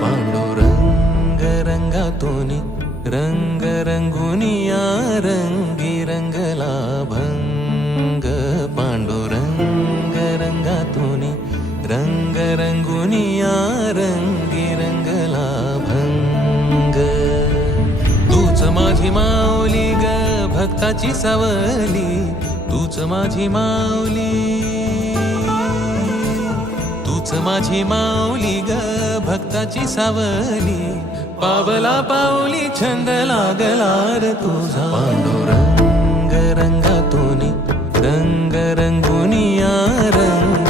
पांडुरंग रंगातूनी रंग रंगुनिया रंगी रंगला भंग। पांडुरंग रंगातूनी रंग रंगुनिया रंगी रंगला भंग। तूच माझी माऊली ग भक्ताची सावली, तूच माझी माऊली, तूच माझी माऊली ग भक्ताची सावली। पावला पाऊली छंद लागला रे तुझा। पांडुरंग रंगातूनी रंग रंगुनिया रंग